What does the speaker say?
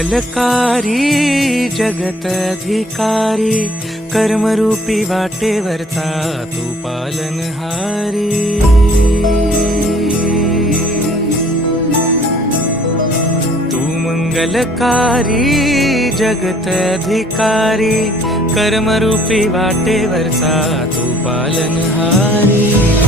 मंगलकारी जगत अधिकारी, कर्मरूपी वाटेवरचा तू पालनहारी। तू मंगलकारी जगत अधिकारी, कर्मरूपी वाटेवरचा तू पालनहारी।